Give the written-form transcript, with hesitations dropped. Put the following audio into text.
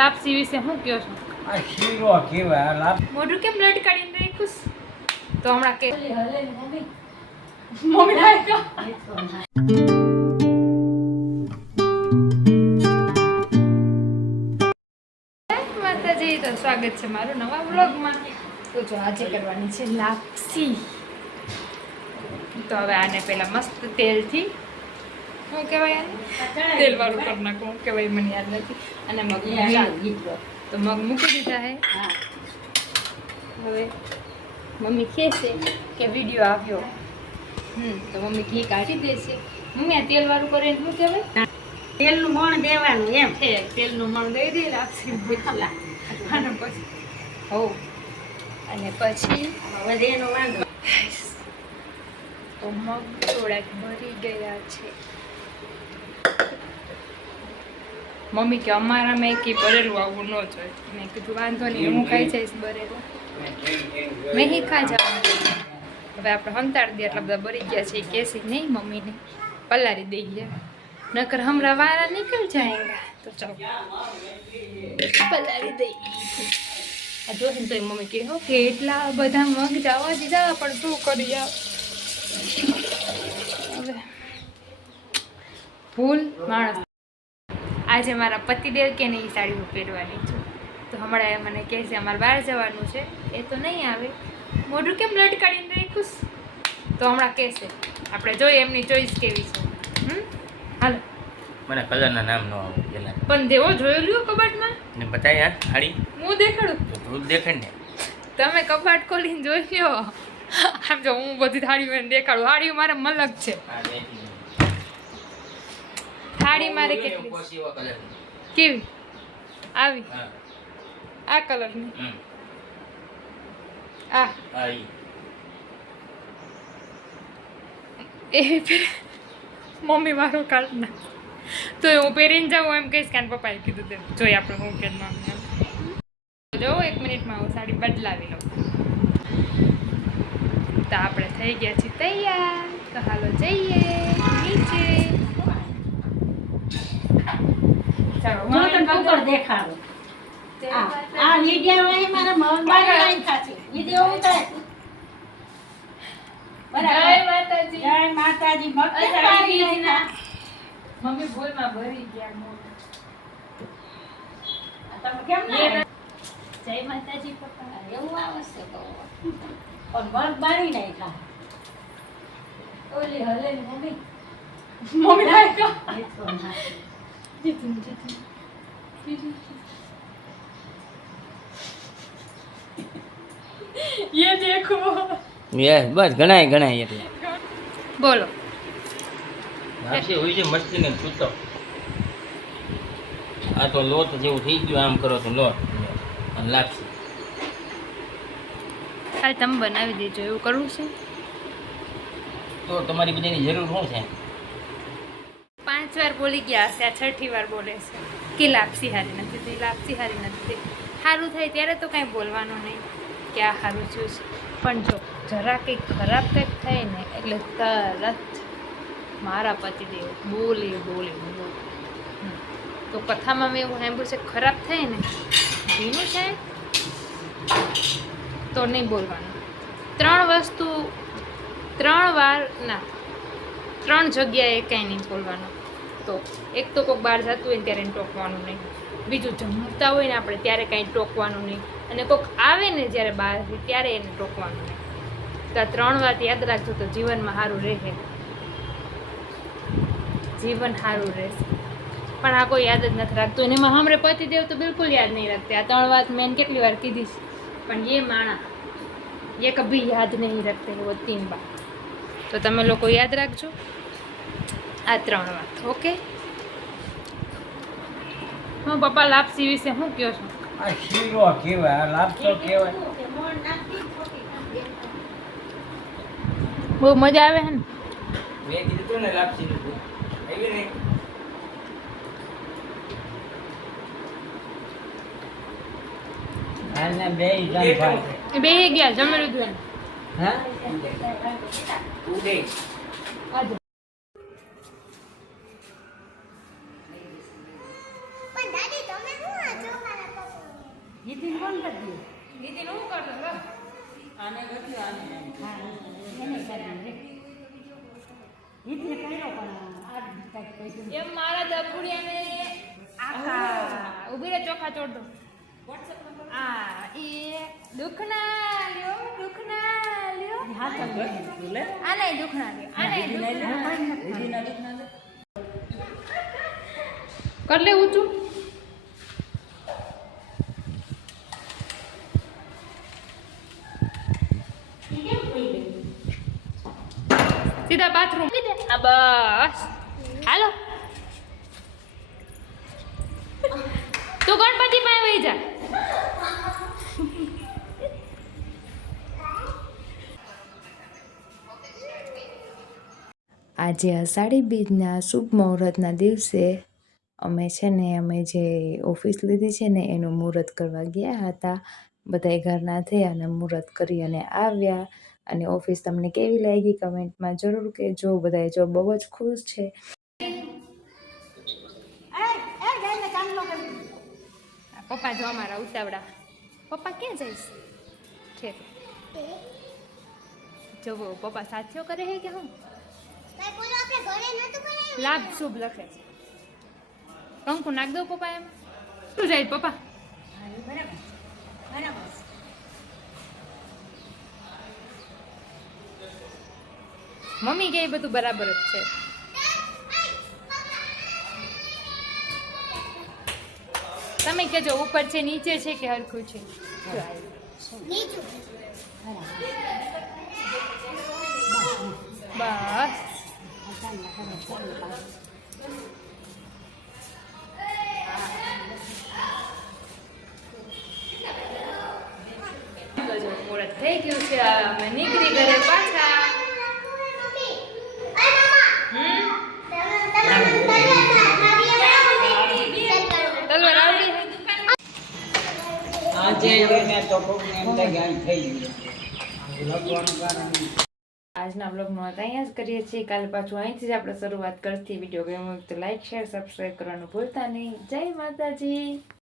લાપસી વિશે શું કહો છો? આ શીરો કેવાય લાપ મોઢું કેમ લટકાડીને રાખ્યું છે? તો હમણાં કે મમ્મી લાયકા માતાજી, તો સ્વાગત છે મારું નવા વ્લોગમાં. તો જો આજે કરવાની છે લાપસી. તો હવે આને પહેલા મસ્ત તેલથી શું કહેવાય, તેલ વાળું કરી નાખું. શું કહેવાય મને યાદ નથી. અને મગ તો મગ મૂકી દીધા હે. હવે મમ્મી કહેશે કે વિડીયો આવ્યો, તો મમ્મી ઘી કાઢી દેશે. મમ્મી આ તેલ વાળું કરીને શું કહેવાય? તેલનું મણ દેવાનું એમ. તેલનું મણ દઈ દે લાપસી ભૂખલા. અને પછી હો અને પછી હવે એનો વાંધો. તો મગ થોડાક ભરી ગયા છે. મમ્મી કે અમારા મેં કે ભરેલું આવું ન જોઈએ. મેં કીધું વાંધો નહીં, હું ખાઈ જઈશ ભરેલું. મેં ખા જવાનું. હવે આપણે હંતાડી દઈએ, એટલા બધા ભરી ગયા છે. કેસી નહીં મમ્મીને પલારી દઈએ, નકર હમણાં વારા નીકળ જાયગા. તો ચાલો પલારી દઈએ. આ જોઈને તો મમ્મી કહે કે એટલા બધા મગ જવા દીધા, પણ શું કરી હવે ભૂલ માણસ. આજે મારા પતિદેવ કે નહીં સાડીઓ પહેરવાની છું, તો હમણાં એ મને કહે છે અમારે બહાર જવાનું છે, એ તો નહીં આવે. મોઢું કેમ લટકાડીને રાખ્યું? તો હમણાં કહેશે, આપણે જોઈએ એમની ચોઈસ કેવી છે. હાલો, મને કલરના નામ ન આવે પેલા પણ દેવો જોઈ લ્યો કબાટમાં ને બતાય યાર હાડી હું દેખાડું. તો તું દેખાડ ને. તમે કબાટ ખોલીને જોઈ લ્યો. આમ જો હું બધી થાળીઓ દેખાડું. થાળીઓ મારે મલક છે. થાળી મારે કેટલી કેવી આવી? આ કલરની આ એવી પહેરે મમ્મી મારો કાઢ ના. તો હું પહેરીને જાઉં એમ કહીશ કે પપ્પાએ કીધું તેમ. જોઈએ આપણે હું કે જો 1 મિનિટમાં હું સાડી બદલાવી લઉં. તો આપણે થઈ ગયા છીએ તૈયાર. તો હાલો જઈએ નીચે. જો તને કુકર દેખાડો. આ વિડિયો એ મારા મોબાઈલ લાઈન ખાશે. વિડિયો ઉતાર. જય માતાજી. જય માતાજી. મક્કી ના મમ્મી ભૂલમાં ભરી ગયા મોઢ. તમે કેમ ના? જય માતાજી પપ્પા. એવું આવશે તો પણ મગ બારી નાખા. ઓલી હલે ને મમ્મી. મમ્મી લાયકા ये देखो. યસ બસ ગણાય એટલે બોલો. લાપસી હોય છે મસ્તી ને છૂટો. આ તો લોટ જેવું થઈ ગયું, આમ કરો તો લોટ અને લાપસી. ખાલી તમે બનાવી દેજો, એવું કરવું છે. તો તમારી બધાની જરૂર શું છે? 5 વાર બોલી ગયા હશે, આ 6ઠી વાર બોલે છે કે લાપસી હારી નથી થઈ, લાપસી હારી નથી થઈ. સારું થાય ત્યારે તો કાંઈ બોલવાનું નહીં કે આ સારું થયું છે. પણ જો જરા કંઈક ખરાબ કંઈક થાય ને એટલે તરત મારા પતિદેવ બોલે. તો કથામાં મેં એવું સાંભળ્યું છે, ખરાબ થાય ને ભીનું છે તો નહીં બોલવાનું. 3 જગ્યાએ કાંઈ નહીં બોલવાનું. તો એક તો કોઈક બહાર જતું હોય ને ત્યારે એને ટોકવાનું નહીં. બીજું જમતા હોય ને આપણે ત્યારે કાંઈ ટોકવાનું નહીં. અને કોઈક આવે ને જ્યારે બહારથી ત્યારે એને ટોકવાનું નહીં. તો આ 3 વાત યાદ રાખજો તો જીવનમાં સારું રહે. જીવન સારું રહેશે. પણ આ કોઈ યાદ જ નથી રાખતું. અને એમાં હમણાં પતિદેવ તો બિલકુલ યાદ નહીં રાખતે. આ 3 વાત મેં કેટલી વાર કીધી છે, પણ એ માણા ये कभी याद नहीं रखते वो 3 बात. तो તમે લોકો યાદ રાખજો આ 3 વાત. ઓકે. હું પપ્પા લાપસી વિશે શું કહો છો? આ શીરો કેવાય લાપસો કેવાય. બહુ મજા આવે છે ને. મેં કીધું ને લાપસી નું આવી ને. આને બે ગયા જમી લીધું એને. હા ઉડે આજે પણ દાદી તમે શું આ ચોખા નીતિન કોણ કરી દે નીતિન હું કરતો લો આને ગત્યું આને હા એને કરી દે નીતિન કર્યો પણ આ કાંઈક પૈસા એમ મારા દબુડિયાને આખા ઉભી રે ચોખા ચોડ દો આ એ દુખના લ્યો હા ચાલ આ નહીં દુખના લ્યો આ નહીં દુખના કર લે ઊંચું સીધા બાથરૂમ આ બસ હાલો તું ગણપતિ પાસે વહી જા આજે અષાઢી બીજના શુભ મુહૂર્તના દિવસે અમે છે ને અમે જે ઓફિસ લીધી છે ને એનું મુહૂર્ત કરવા ગયા હતા બધાય ઘરના થયા અને મુહૂર્ત કરી અને આવ્યા અને ઓફિસ તમને કેવી લાગી કમેન્ટમાં જરૂર કહેજો બધાય જો બહુ જ ખુશ છે પપ્પા જો અમારા ઉતાવળા પપ્પા ક્યાં જઈશ છે જો પપ્પા સાથીઓ કરે છે કે હું લાભ શુભ લખે છે કંકુ નાખ દો પપ્પા એમ શું જાય પપ્પા મમ્મી કે બધું બરાબર જ છે તમે કહેજો ઉપર છે નીચે છે કે હરખું છે બસ મુહૂર્ત થઈ ગયું છે અમે નીકળી ઘરે પાછા તલવાર આવડી આજે એને તો કોકને એમ થાય કે આ થઈ ગયું લખવાનું કારણ આજના બ્લોગનું અહીંયા જ કરીએ છીએ કાલે પાછું અહીંથી જ આપણે શરૂઆત કરતી વિડીયો ગમ્યો તો લાઈક શેર સબસ્ક્રાઈબ કરવાનું ભૂલતા નહીં જય માતાજી